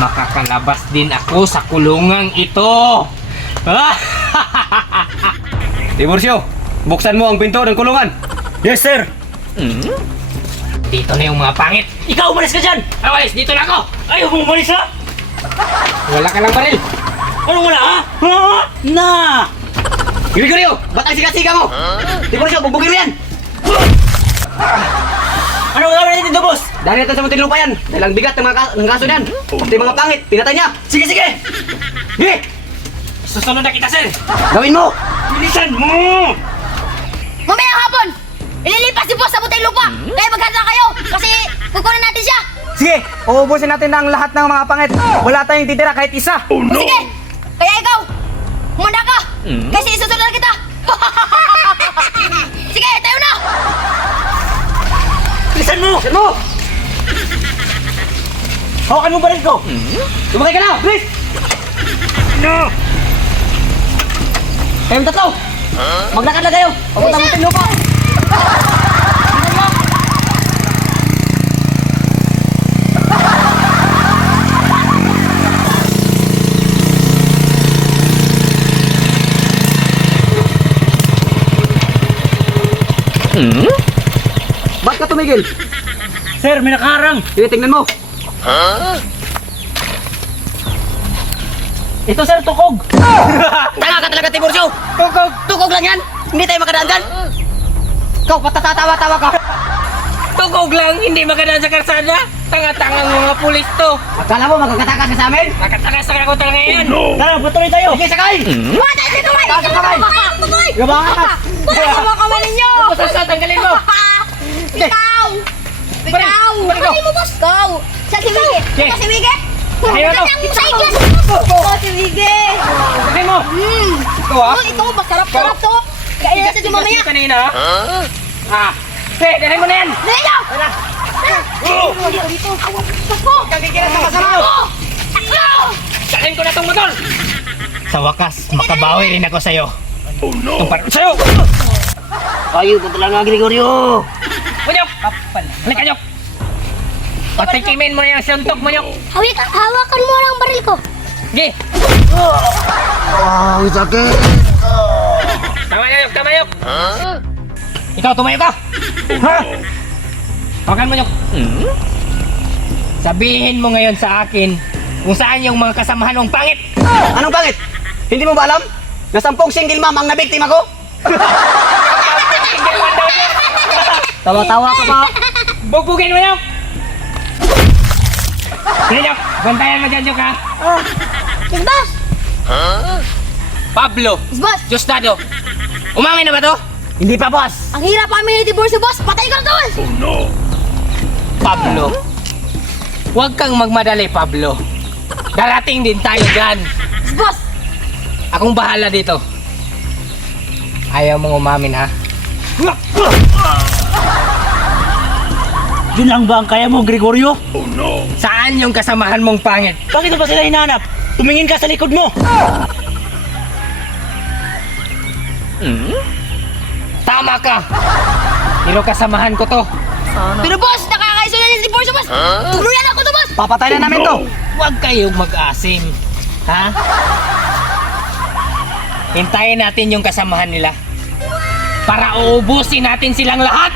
Makakalabas din ako sa kulungang ito. Tiburcio, buksan mo ang pinto ng kulungan. Yes, sir. Dito na yung mga pangit. Ikaw, umalis ka dyan. Awalis, dito na ako. Ayaw mo umalis, ha? Wala ka lang baril. Ano wala, ha? Ha? Na! Gregorio, ba't ang sikat-sika mo? Tiburcio, bugbugin mo yan. Ano gagawin natin dito, boss? Dahil natin sa Muntinlupa yan. Dahil ang bigat ng mga ng kaso niyan. Pati mga pangit, pinatay niya. Sige, sige! Sige, Susunod na kita, sir. gawin mo. Bilisan mo! Mamayang hapon, ililipas si boss sa butay lupa. Kaya maghanda kayo kasi kukunin natin siya. Sige, uubusin natin ang lahat ng mga pangit. Wala tayong titira kahit isa. Sige, kaya ikaw, humanda ka. Kasi isusunod na kita. Sige, tayo na. Bilisan mo! Bilisan mo. Hawakan mo baril ko! Tumakay ka na, please. No! Kayong tatlo. Maglakad na kayo. Papunta Muntinlupa. Ba't ka tumigil? Sir, may nakaharang! Sige, tingnan mo. Ito, sir, tukog! Tanga ka talaga, Tiburcio. Tukog! Tukog lang yan. Hindi tayo makadaan dyan. Ikaw, patatawa-tawa ka. Tukog lang, hindi magandang sa kalsada. Tanga-tangang mga pulis to. Akala mo magkakatakas ka sa amin? Nakatakas na ako talaga yan. Tara, patuloy tayo! Sige, sakay. Mga tayo dito, may. Tumoy. Gabangas. Tumoy, mga kamay ninyo. Basta tanggalin mo. Ikaw. Ikaw. Ano mo, boss? Ikaw. Sa si Wige. Okay. Sa si Wige. Ayaw na. Ang cyclist. Sa si Wige. Tanggalin mo. Ikaw, ha? Oh, ito, masarap-sarap to. Kaya natin ito mamaya. Kanina, ha? Dalhin mo na yan. Leo! Dito, dito. Takbo! Kagigila sa masarap. Takbo! Dalhin ko na tong motor. Sa wakas, makabawi rin ako sa'yo. Oh no! Itong sa'yo! Ayaw ka talaga, Gregorio. Munyok! Halika, Nyok! Patikimin mo na yung suntok mo, Nyok! Hawakan mo lang ang baril ko. Sige! Ang sakit. Tama, Nyok! Tama, Nyok! Ikaw, tumayo ka! Ha? Hawakan mo, Nyok! Sabihin mo ngayon sa akin kung saan yung mga kasamahan mong pangit! Anong pangit? Hindi mo ba alam? Na 10 single mom ang nabiktima ko? Single man daw niya! Tawa-tawa ka pa. Bugbugin mo, Nyok! Sige, Nyok! Bantayan mo dyan, Nyok, ha? Yes, boss! Pablo! Yes, boss! Diosdado! Umamin na ba to? Hindi pa, boss. Ang hirap namin ni divorce, boss! Patay ka na doon! Pablo, huwag kang magmadali, Pablo. Darating din tayo dyan. Yes, boss! Akong bahala dito. Ayaw mong umamin, ha? Yun lang ba ang kaya mo, Gregorio? Saan yung kasamahan mong pangit? Bakit mo ba sila hinahanap? Tumingin ka sa likod mo! Tama ka! Pero kasamahan ko to. Pero boss, nakakaiso na ni divorce, boss! Tuluyan ako to, boss! Papatay na namin to. Huwag kayong mag-asim. Ha? Hintayin natin yung kasamahan nila. Para uubusin natin silang lahat!